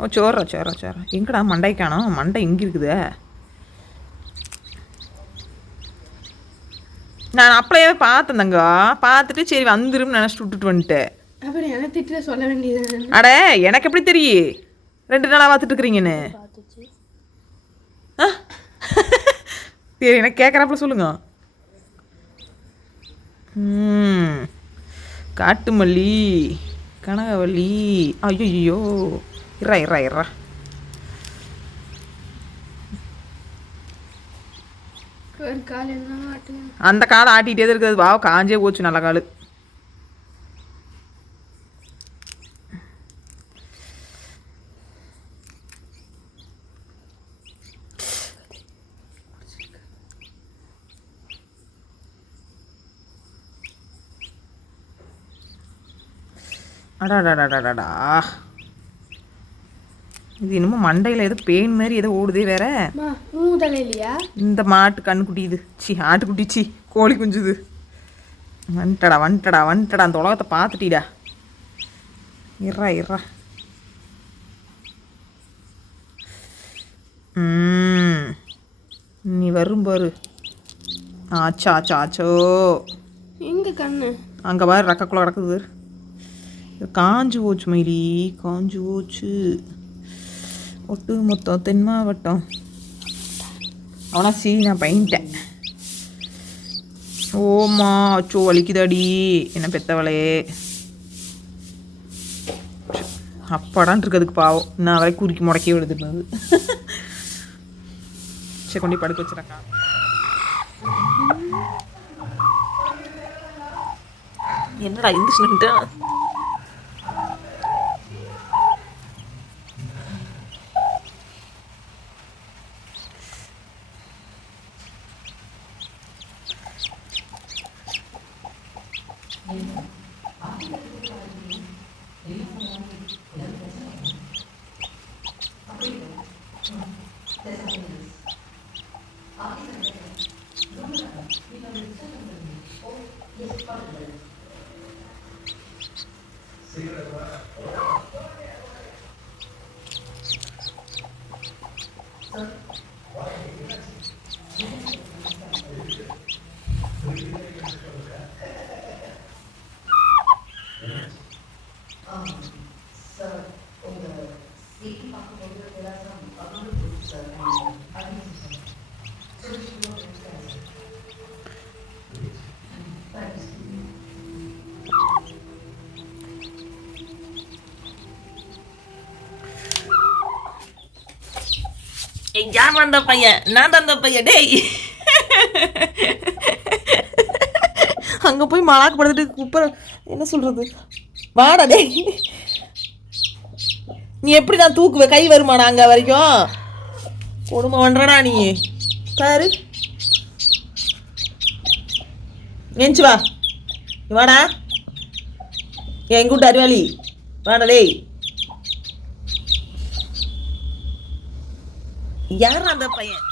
ஓ சோறா. எங்கடா மண்டை காணோம்? மண்டை இங்கே இருக்குதே. நான் அப்படியே பார்த்தேன் தங்க. பார்த்துட்டு சரி வந்துடும் நினச்சிட்டு விட்டுட்டு வந்துட்டேன். அப்புறம் என்ன திட்ட சொல்ல வேண்டியது? அட எனக்கு எப்படி தெரியும் 2 நாளாக பார்த்துட்டு இருக்கிறீங்கன்னு? சரி எனக்கு கேட்குறாப்புல சொல்லுங்க. காட்டு மல்லி, கனகவல்லி. ஐயோ இறா. அந்த காலை ஆட்டிகிட்டே தான் இருக்குது. வா காஞ்சே போச்சு நல்ல கால். அடாடாடாடாடா, இது இன்னமும் மண்டையில் ஏதோ பெயின் மாதிரி ஏதோ ஓடுதே வேற. இல்லையா இந்த மாட்டு கண்ணுக்குட்டி இது? ஆட்டுக்குட்டி கோழி குஞ்சுது. வந்துட்டடா அந்த உலகத்தை பார்த்துட்டீடா. இறா. நீ வரும் பாரு. ஆச்சோ எங்க கண்ணு அங்கே பாரு ரக்கக்குள்ள கிடக்குது. காஞ்சு போச்சு மயிலி, காஞ்சு போச்சு. ஒட்டு மொத்தம் தென் மாவட்டம். அவனா நான் பயின்ட்டேன். ஓமா அச்சோ வலிக்குதாடி என்ன பெத்தவளே. அப்பாடான் இருக்கிறதுக்கு பாவம். நான் வரை குறுக்கி முடக்கி விடுதுனது. சரி கொண்டு படுக்க வச்சுருக்கா. என்னடா இங்கிலீஷ்னுட்டா? யார் வந்த பையன்? நான் தான் அந்த பையன். டேய் அங்கே போய் மலாக்கு படுத்துட்டு குப்பை என்ன சொல்கிறது? வாடா டேய். நீ எப்படி தான் தூக்குவ? கை வருமாடா அங்கே வரைக்கும்? கொடுமை பண்ணுறடா நீ. பாரு ஏஞ்சி வா. வாடா எங்கூட்டு அறிவாளி. வாடா டேய். யார் அந்த பையன்?